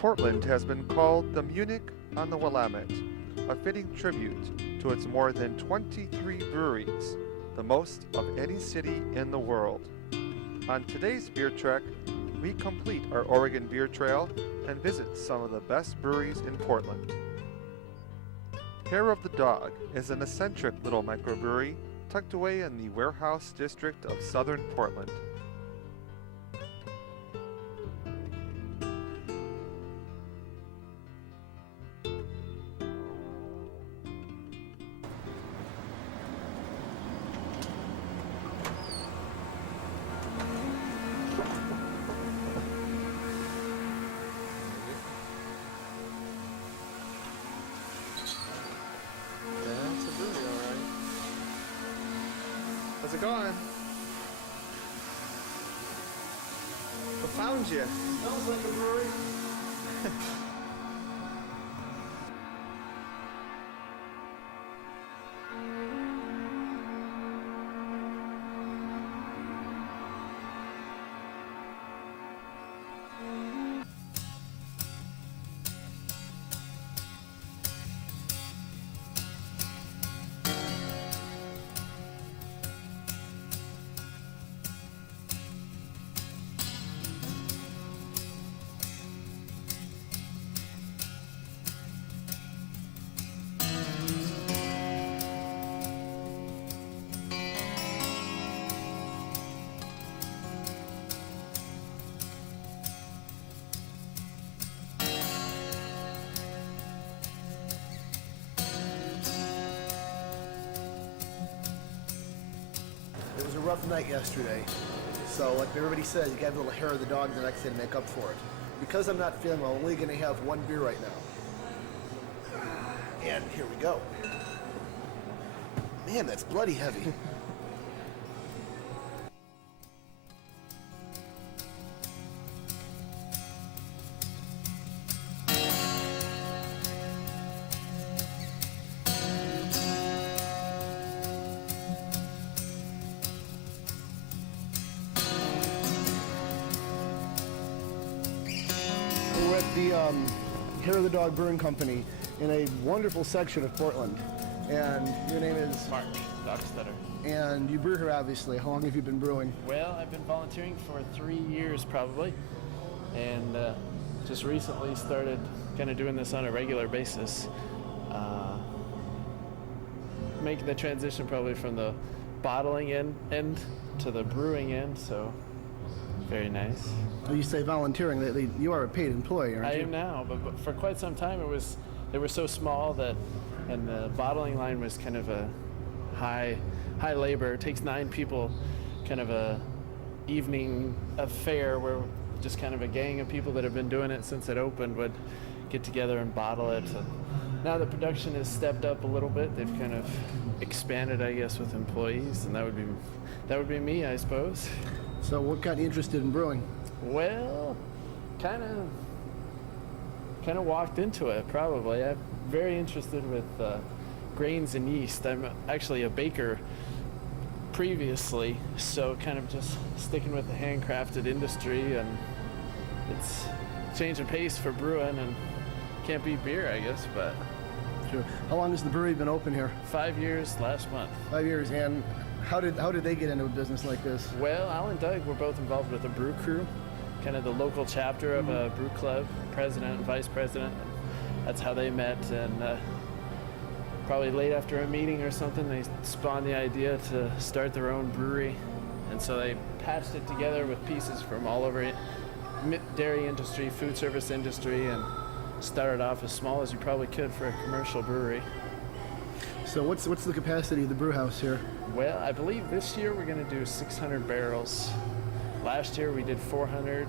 Portland has been called the Munich on the Willamette, a fitting tribute to its more than 23 breweries, the most of any city in the world. On today's Beer Trek, we complete our Oregon Beer Trail and visit some of the best breweries in Portland. Hair of the Dog is an eccentric little microbrewery tucked away in the Warehouse District of southern Portland. That's a brewery, all right. How's it going? I found you. Smells like a brewery. It was a rough night yesterday, so like everybody says, you got a little hair of the dog the next day to make up for it. Because I'm not feeling well, I'm only going to have one beer right now. And here we go. Man, that's bloody heavy. We're at the Hair of the Dog Brewing Company in a wonderful section of Portland. And your name is? Mark Dockstetter. And you brew here, obviously. How long have you been brewing? Well, I've been volunteering for 3 years probably, and just recently started kind of doing this on a regular basis. Making the transition probably from the bottling end to the brewing end, so very nice. Well, you say volunteering. You are a paid employee, aren't I you? am now, but for quite some time they were so small that, and the bottling line was kind of a high labor. It takes 9 people, kind of a evening affair where just kind of a gang of people that have been doing it since it opened would get together and bottle it. And now the production has stepped up a little bit. They've kind of expanded, I guess, with employees, and that would be me, I suppose. So what got you interested in brewing? Well, kind of walked into it, probably. I'm very interested with grains and yeast. I'm actually a baker previously, so kind of just sticking with the handcrafted industry, and it's change of pace for brewing, and can't beat beer, I guess, but... Sure. How long has the brewery been open here? 5 years last month. 5 years, and how did they get into a business like this? Well, Al and Doug were both involved with a brew crew, kind of the local chapter of a brew club, president and vice president. That's how they met, and probably late after a meeting or something, they spawned the idea to start their own brewery. And so they patched it together with pieces from all over it, dairy industry, food service industry, and started off as small as you probably could for a commercial brewery. So what's the capacity of the brew house here? Well, I believe this year we're going to do 600 barrels. Last year we did 400,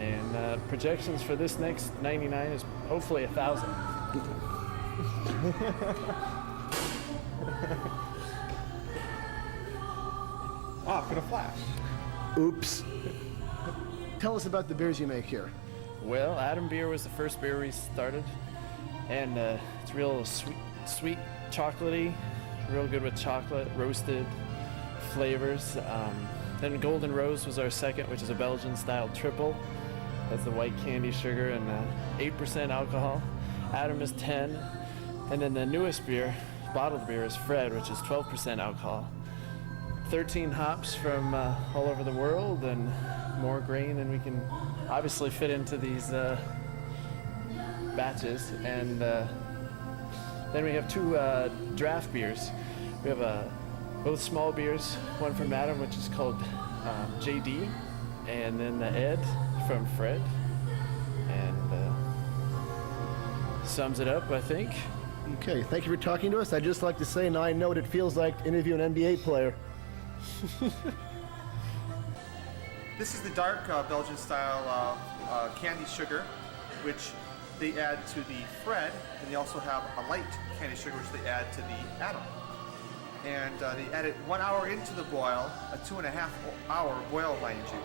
and projections for this next 99 is hopefully 1,000. Off in a flash. Oops. Tell us about the beers you make here. Well, Adam Beer was the first beer we started, and it's real sweet, chocolatey, real good with chocolate, roasted flavors. Then Golden Rose was our second, which is a Belgian-style triple. That's the white candy sugar and 8% alcohol. Adam is 10. And then the newest beer, bottled beer, is Fred, which is 12% alcohol. 13 hops from all over the world and more grain than we can obviously fit into these batches. And then we have two draft beers. We have both small beers, one from Adam, which is called JD, and then the Ed from Fred. And sums it up, I think. Okay, thank you for talking to us. I'd just like to say now I know what it feels like to interview an NBA player. This is the dark Belgian style candy sugar, which they add to the Fred, and they also have a light candy sugar which they add to the Adam. And they add it 1 hour into the boil, a 2.5 hour boil, mind you.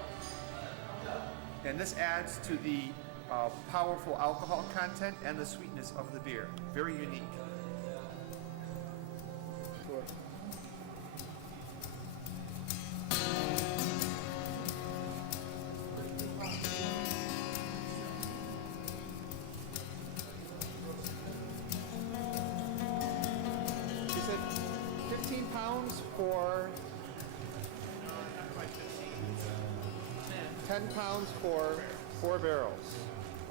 And this adds to the powerful alcohol content and the sweetness of the beer. Very unique. She said 15 pounds for 10 pounds for 4 barrels.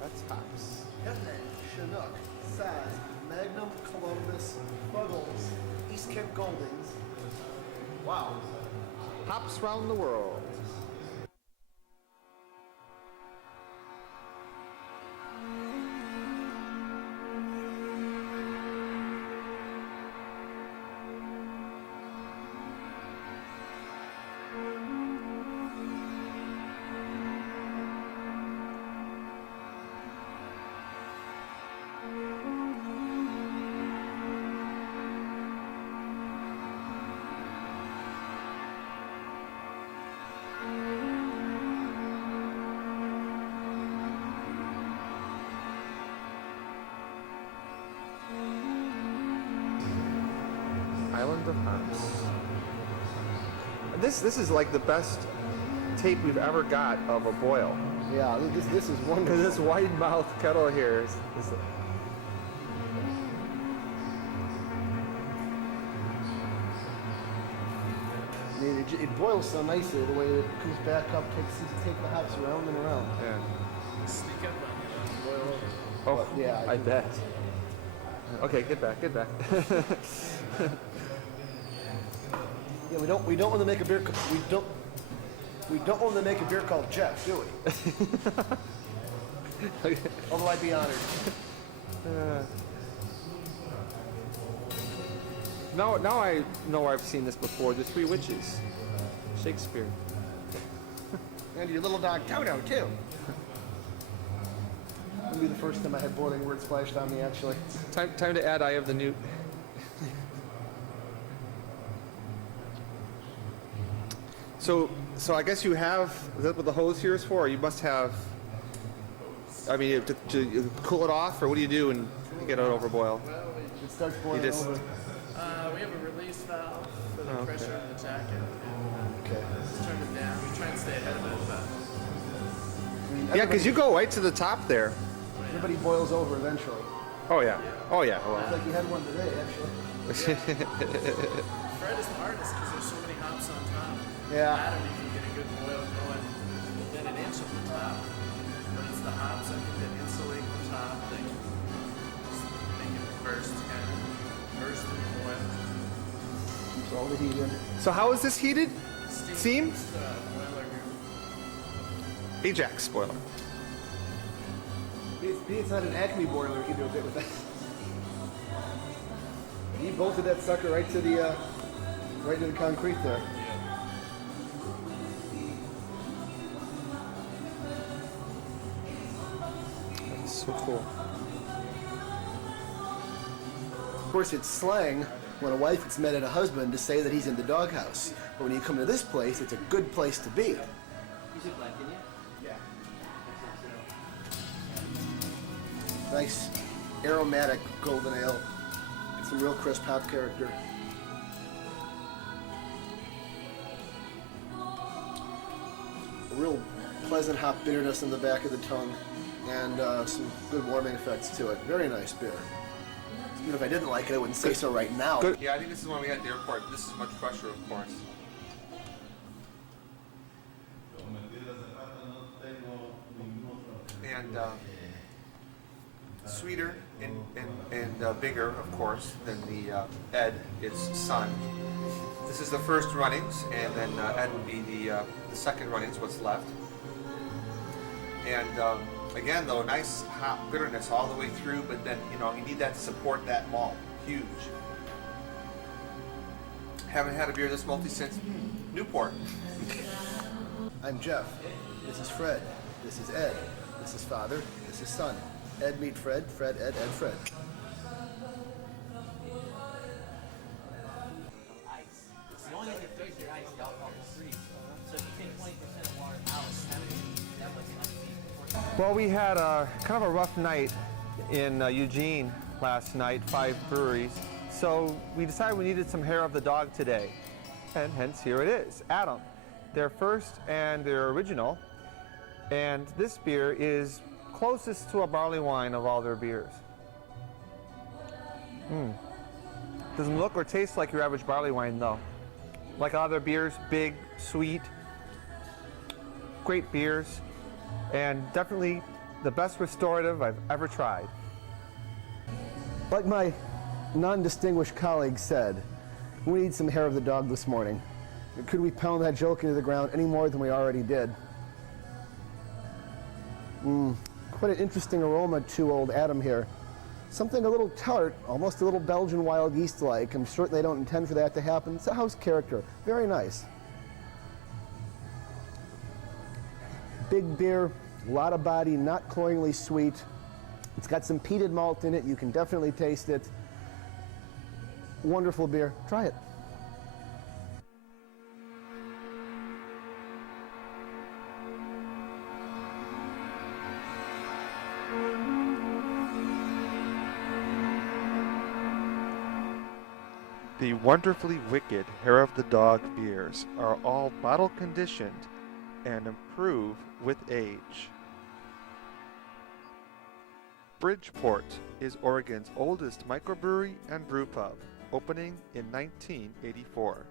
That's hops. Hetman, Chinook, Saz, Magnum, Columbus, Buggles, East Kent Goldings. Wow. Hops round the world. Island of Hops. This is like the best tape we've ever got of a boil. Yeah, this is Because wonderful. this wide mouth kettle here is I mean, it boils so nicely the way it comes back up, take the hops around and around. yeah. Sneak up on you, boil over. Oh, Yeah, I bet. Okay, get back. Yeah, we don't want to make a beer. We don't want to make a beer called Jeff, do we? Okay. Although I'd be honored. Now I know I've seen this before. The Three Witches, Shakespeare. And your little dog Toto too. That'll be the first time I had boiling words splashed on me, actually. Time to add Eye of the Newt. So I guess you have, is that what the hose here is for? You must have, I mean, to cool it off, or what do you do and get it over boil? Well, It starts boiling You just- over. we have a release valve for the Okay. pressure in the jacket. Okay. Just turn it down. We try and stay ahead of it, but Yeah, because you go right to the top there. Everybody boils over eventually. Oh yeah. Oh yeah. It's like you had one today, actually. Fred is the hardest because there's so many hops on top. Yeah. Adam, you can get a good boil going within an inch of the top. But it's the hops, I think, that insulate the top. They can just make it burst, kind of burst in the boil. So all the heat in. So how is this heated? Steam? It's the boiler room. Ajax boiler. It's not an Acme boiler, you can do a bit with that. He bolted that sucker right to the concrete there. That's so cool. Of course, it's slang when a wife gets mad at a husband to say that he's in the doghouse. But when you come to this place, it's a good place to be. Nice aromatic golden ale. Some real crisp hop character. A real pleasant hop bitterness in the back of the tongue, and some good warming effects to it. Very nice beer. Even if I didn't like it, I wouldn't say so right now. Good. Yeah, I think this is one we had at the airport. This is much fresher, of course. And sweeter and bigger, of course, than the Ed, its son. This is the first runnings, and then Ed will be the second runnings, what's left. And again, though, nice hot bitterness all the way through, but then, you know, you need that to support that malt. Huge. Haven't had a beer this malty since Newport. I'm Jeff. This is Fred. This is Ed. This is father. This is son. Ed meet Fred. Fred, Ed, Ed, Fred. The only thing that freezes your ice, the alcohol is freeze. So if you take 20% of water out, that was enough. Well, we had a kind of a rough night in Eugene last night, 5 breweries. So we decided we needed some hair of the dog today. And hence here it is, Adam. Their first and their original. And this beer is closest to a barley wine of all their beers. Doesn't look or taste like your average barley wine though. Like all their beers, big, sweet, great beers, and definitely the best restorative I've ever tried. Like my non-distinguished colleague said, we need some hair of the dog this morning. Could we pound that joke into the ground any more than we already did? Quite an interesting aroma to old Adam here. Something a little tart, almost a little Belgian wild yeast-like. I'm certain they don't intend for that to happen. It's a house character. Very nice. Big beer, a lot of body, not cloyingly sweet. It's got some peated malt in it. You can definitely taste it. Wonderful beer. Try it. The wonderfully wicked Hair of the Dog beers are all bottle conditioned and improve with age. Bridgeport is Oregon's oldest microbrewery and brewpub, opening in 1984.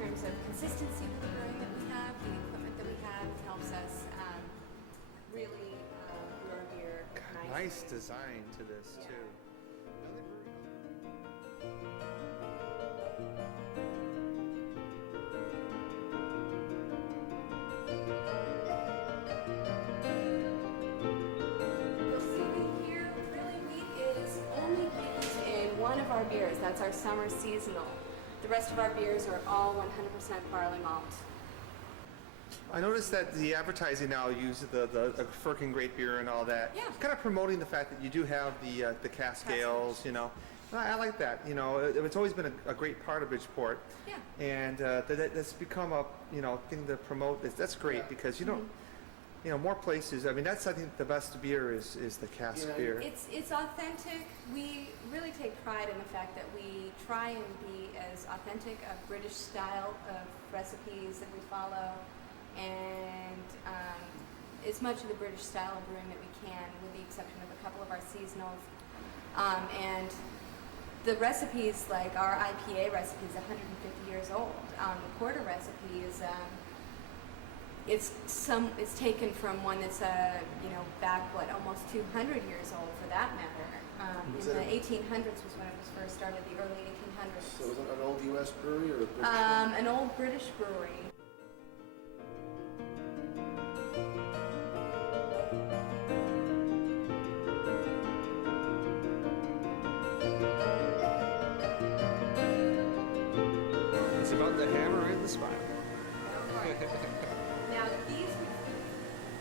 In terms of consistency with the brewing that we have, the equipment that we have helps us really brew our beer nicely. Nice design to this too. You'll see here, really wheat is only used in one of our beers. That's our summer seasonal. The rest of our beers are all 100% barley malt. I noticed that the advertising now uses the Firkin Great Beer and all that. Yeah. Kind of promoting the fact that you do have the cask ales, you know. I like that. You know, it's always been a great part of Bridgeport. Yeah. And that's become a thing to promote. That's great because you don't. you know, more places. I mean, that's, I think, the best beer is the cask Yeah. beer. It's authentic. We really take pride in the fact that we try and be as authentic a British style of recipes that we follow, and as much of the British style of brewing that we can, with the exception of a couple of our seasonals. And the recipes, like our IPA recipe, is 150 years old. The porter recipe is it's taken from one that's back almost 200 years old for that matter. In the 1800s was when it was first started, the early 1800s. So was it an old U.S. brewery or a British one? An old British brewery. It's about the hammer and the smile. Now these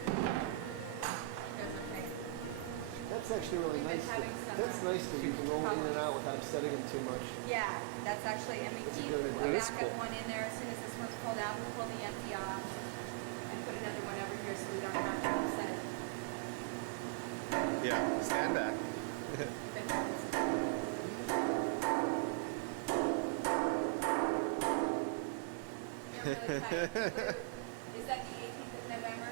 That's okay. That's actually really We've been nice. having some, That's nice that you can roll in and out without upsetting them too much. Yeah, that's actually, and we That's a keep good a idea. That's backup cool. one in there. As soon as this one's pulled out, we'll pull the empty off and put another one over here so we don't have to upset it. Yeah, stand back. We've been having some- They're really tight. Is that the 18th of November?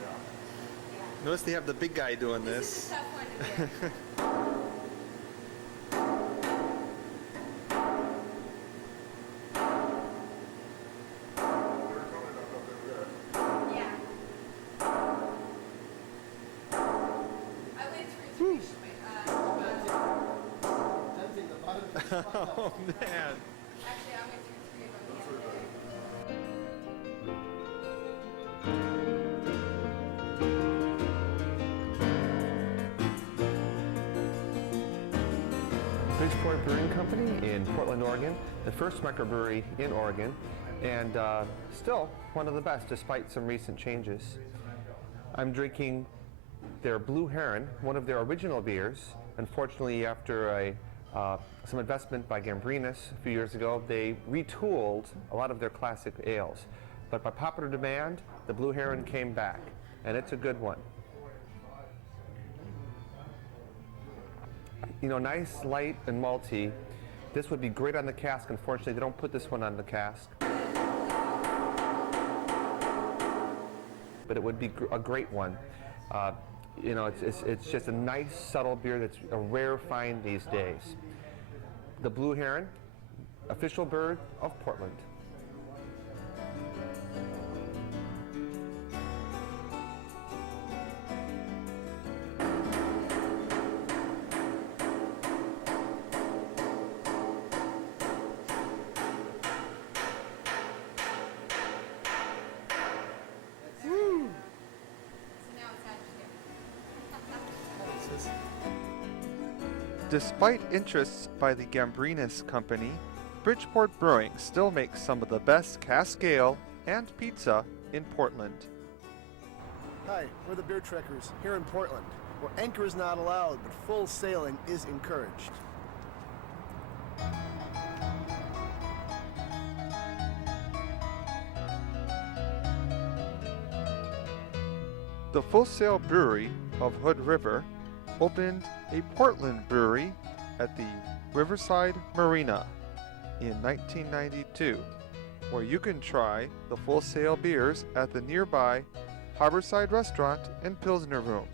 Yeah. Notice they have the big guy doing This this. is a tough one to get. Yeah. I went through three. Tempting the bottom of the spot. Oh man. Actually, I went through three of them the other day. Bridgeport Brewing Company in Portland, Oregon, the first microbrewery in Oregon, and still one of the best despite some recent changes. I'm drinking their Blue Heron, one of their original beers. Unfortunately, after some investment by Gambrinus a few years ago, they retooled a lot of their classic ales. But by popular demand, the Blue Heron came back, and it's a good one. You know, nice, light, and malty. This would be great on the cask. Unfortunately, they don't put this one on the cask. But it would be a great one. You know, it's just a nice, subtle beer that's a rare find these days. The Blue Heron, official bird of Portland. So now it's agitated. Despite interests by the Gambrinus Company, Bridgeport Brewing still makes some of the best cask ale and pizza in Portland. Hi, we're the Beer Trekkers here in Portland, where anchor is not allowed, but full sailing is encouraged. The Full Sail Brewery of Hood River opened a Portland brewery at the Riverside Marina in 1992, where you can try the Full Sail beers at the nearby Harborside Restaurant and Pilsner Room.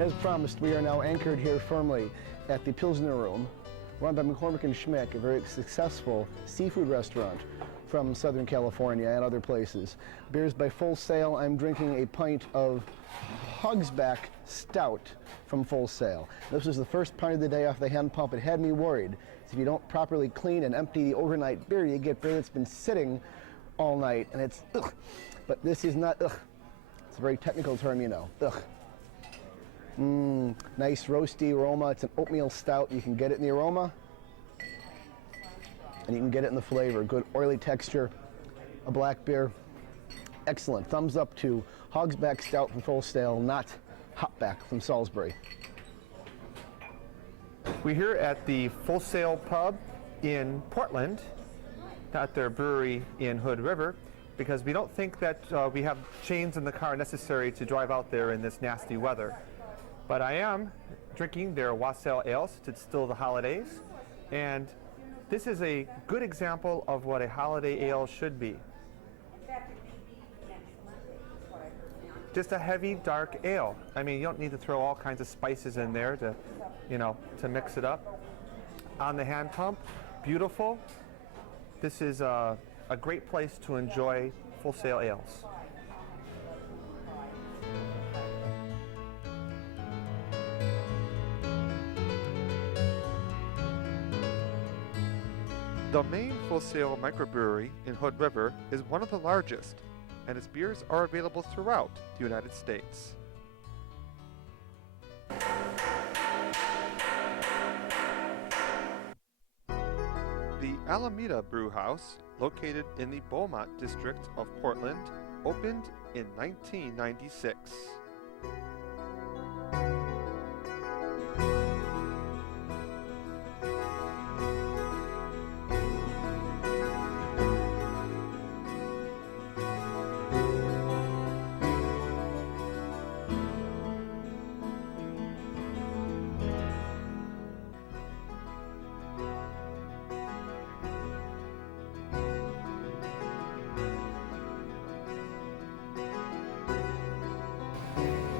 As promised, we are now anchored here firmly at the Pilsner Room, run by McCormick and Schmick, a very successful seafood restaurant from Southern California and other places. Beers by Full Sail. I'm drinking a pint of Hogsback Stout from Full Sail. This was the first pint of the day off the hand pump. It had me worried. If you don't properly clean and empty the overnight beer, you get beer that's been sitting all night, and it's ugh. But this is not ugh. It's a very technical term, you know. Ugh. Nice roasty aroma. It's an oatmeal stout. You can get it in the aroma, and you can get it in the flavor. Good oily texture, a black beer. Excellent. Thumbs up to Hogsback Stout from Full Sail, not Hopback from Salisbury. We're here at the Full Sail Pub in Portland, not their brewery in Hood River, because we don't think that we have chains in the car necessary to drive out there in this nasty weather. But I am drinking their wassail ales to still the holidays, and this is a good example of what a holiday ale should be. Just a heavy, dark ale. I mean, you don't need to throw all kinds of spices in there to, to mix it up. On the hand pump, beautiful. This is a great place to enjoy Full Sail ales. The main Full Sail microbrewery in Hood River is one of the largest, and its beers are available throughout the United States. The Alameda Brew House, located in the Beaumont district of Portland, opened in 1996.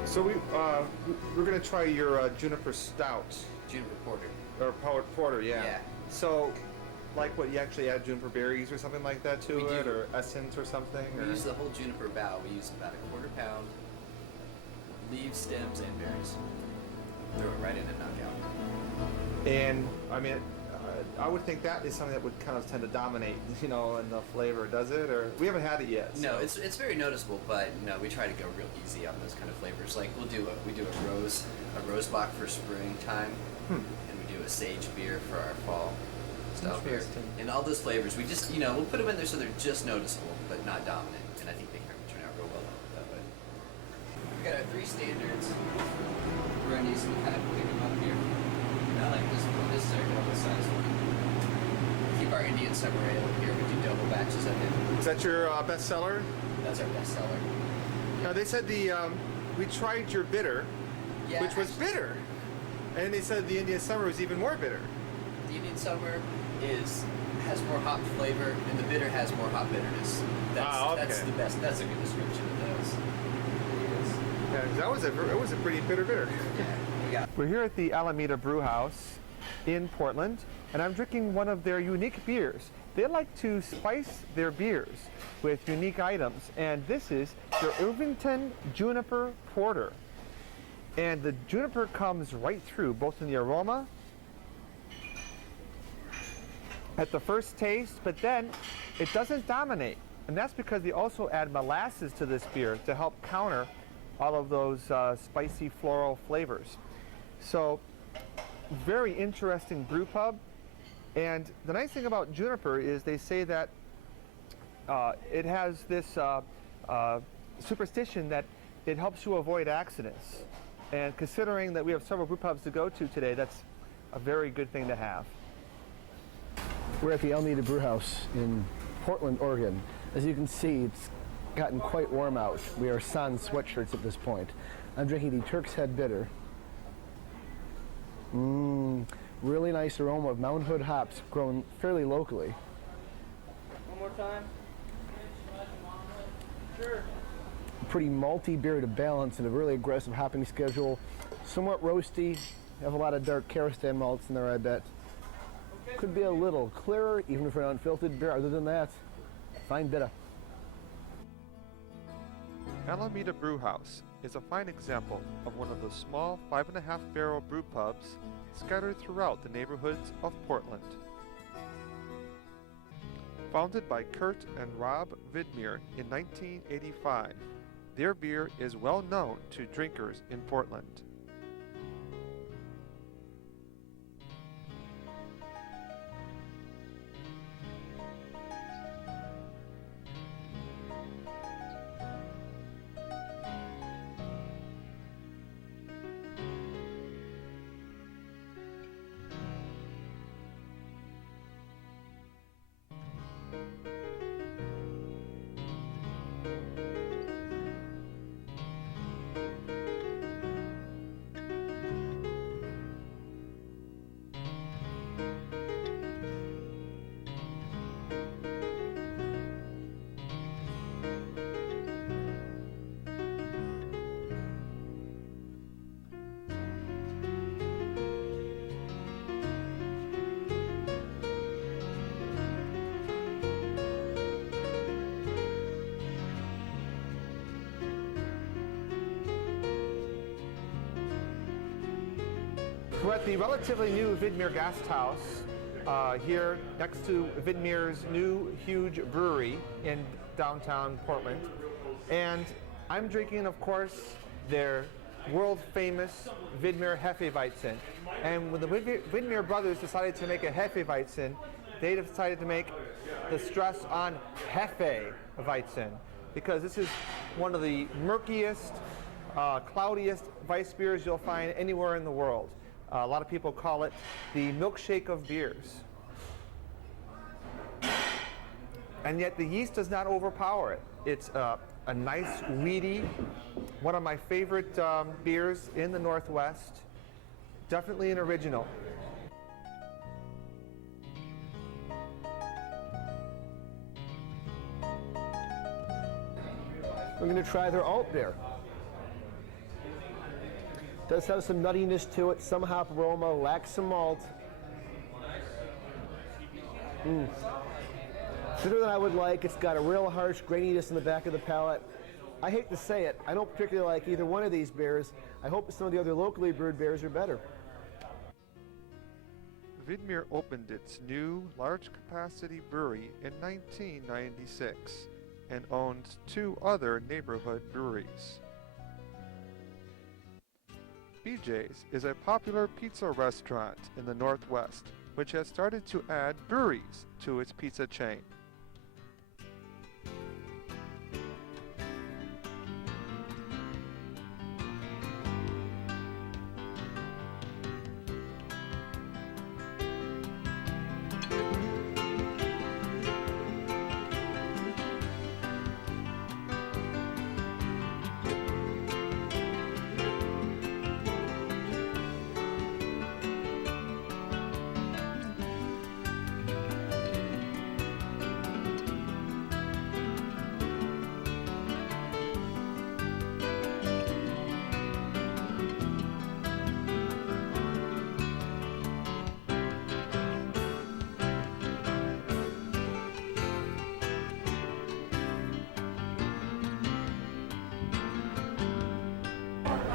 So we're gonna try your juniper stout. Juniper porter. Or powered porter, yeah. Yeah. So, like what, you actually add juniper berries or something like that to We it, do. or essence or something? We or? use the whole juniper bough. We use about 1/4 pound, leaves, stems, and berries. Throw it right in and knock out. And I mean, I would think that is something that would kind of tend to dominate, in the flavor. Does it? Or we haven't had it yet. No, so. it's very noticeable, but no, we try to go real easy on those kind of flavors. Like we do a rose bock for springtime, and we do a sage beer for our fall style beer. Interesting. And all those flavors, we just we'll put them in there so they're just noticeable, but not dominant. And I think they can turn out real well that way. We got our 3 standards. We're gonna use them kind of pick them up here. I like this one. This is our double size one. Keep our Indian summer ale here. We do double batches of it. Is that your bestseller? That's our best seller. Now they said we tried your bitter, Yeah, which was bitter, and they said the Indian Summer was even more bitter. The Indian summer has more hop flavor, and the bitter has more hop bitterness. That's the best. That's a good description of those. Yeah, 'cause that was a pretty bitter bitter. Yeah, We're here at the Alameda Brew House in Portland, and I'm drinking one of their unique beers. They like to spice their beers with unique items, and this is their Irvington Juniper Porter. And the juniper comes right through, both in the aroma, at the first taste, but then it doesn't dominate. And that's because they also add molasses to this beer to help counter all of those spicy floral flavors. So, very interesting brew pub. And the nice thing about juniper is they say that it has this superstition that it helps you avoid accidents. And considering that we have several brew pubs to go to today, that's a very good thing to have. We're at the Alameda Brew House in Portland, Oregon. As you can see, it's gotten quite warm out. We are sans sweatshirts at this point. I'm drinking the Turk's Head Bitter. Really nice aroma of Mount Hood hops grown fairly locally. One more time. Sure. Pretty malty beer to balance and a really aggressive hopping schedule. Somewhat roasty, Have a lot of dark Karastan malts in there, I bet. Could be a little clearer, even for an unfiltered beer. Other than that, fine bitter. Alameda Brewhouse is a fine example of one of the small 5.5 barrel brew pubs scattered throughout the neighborhoods of Portland. Founded by Kurt and Rob Vidmere in 1985, their beer is well known to drinkers in Portland. We're at the relatively new Vidmere Guest House here next to Vidmere's new huge brewery in downtown Portland. And I'm drinking, of course, their world famous Vidmere Hefeweizen. And when the Vidmere brothers decided to make a Hefeweizen, they decided to make the stress on Hefeweizen because this is one of the murkiest, cloudiest Weiss beers you'll find anywhere in the world. A lot of people call it the milkshake of beers. And yet the yeast does not overpower it. It's a nice, weedy, one of my favorite beers in the Northwest. Definitely an original. We're going to try their alt beer. Does have some nuttiness to it, some hop aroma, lacks some malt. Bitter than I would like. It's got a real harsh graininess in the back of the palate. I hate to say it, I don't particularly like either one of these beers. I hope some of the other locally brewed beers are better. Vidmere opened its new large capacity brewery in 1996 and owns 2 other neighborhood breweries. BJ's is a popular pizza restaurant in the Northwest, which has started to add breweries to its pizza chain.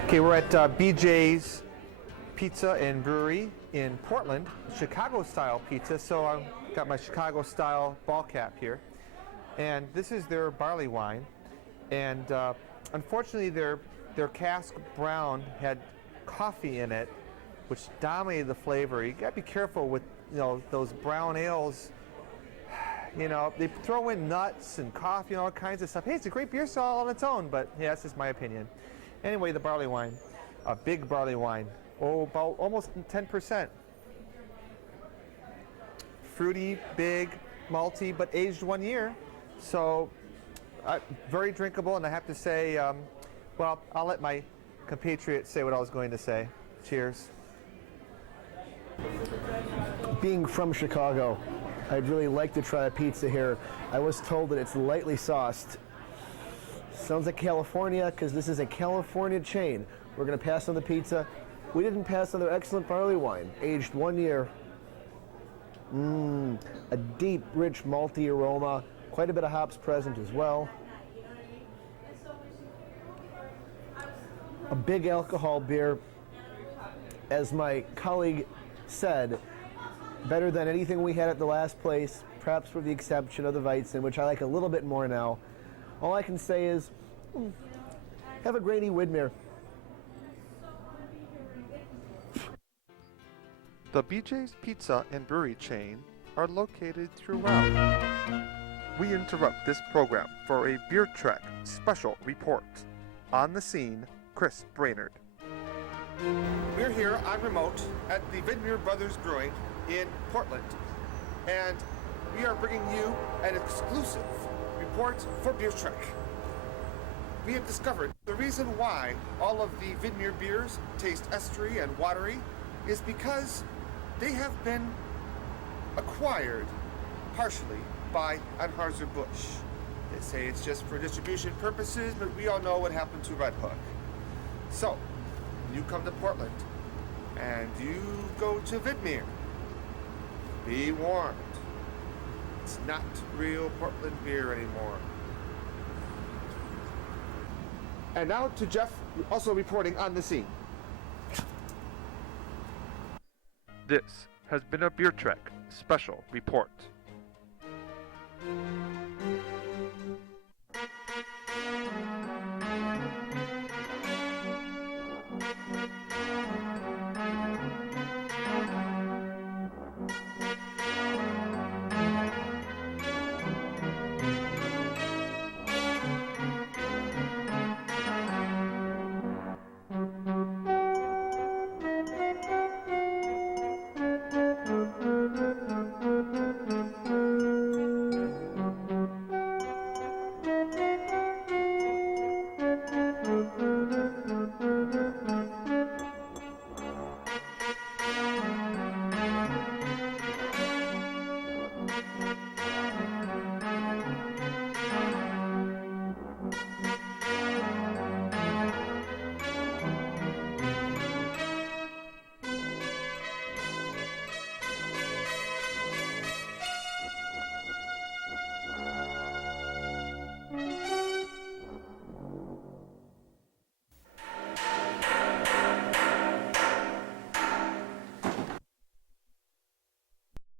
Okay, we're at BJ's Pizza and Brewery in Portland, Chicago-style pizza. So I've got my Chicago-style ball cap here, and this is their barley wine. And unfortunately, their cask brown had coffee in it, which dominated the flavor. You got to be careful with those brown ales. They throw in nuts and coffee and all kinds of stuff. Hey, it's a great beer style on its own, but yeah, that's just my opinion. Anyway, the barley wine, a big barley wine, about almost 10%. Fruity, big, malty, but aged 1 year. So very drinkable, and I have to say, well, I'll let my compatriot say what I was going to say. Cheers. Being from Chicago, I'd really like to try a pizza here. I was told that it's lightly sauced. Sounds like California, because this is a California chain. We're going to pass on the pizza. we didn't pass another excellent barley wine, aged 1 year. A deep, rich, malty aroma, quite a bit of hops present as well. A big alcohol beer, as my colleague said, better than anything we had at the last place, perhaps with the exception of the Weizen, which I like a little bit more now. All I can say is, have a grainy Widmer. The BJ's Pizza and Brewery chain are located throughout. We interrupt this program for a Beer Trek special report. On the scene, Chris Brainerd. We're here on remote at the Widmer Brothers Brewing in Portland, and we are bringing you an exclusive report for Beer Trek. We have discovered the reason why all of the Widmer beers taste estery and watery is because they have been acquired partially by Anheuser-Busch. They say it's just for distribution purposes, but we all know what happened to Red Hook. So, when you come to Portland and you go to Widmer, be warned. It's not real Portland beer anymore. And now to Jeff, also reporting on the scene. This has been a Beer Trek special report.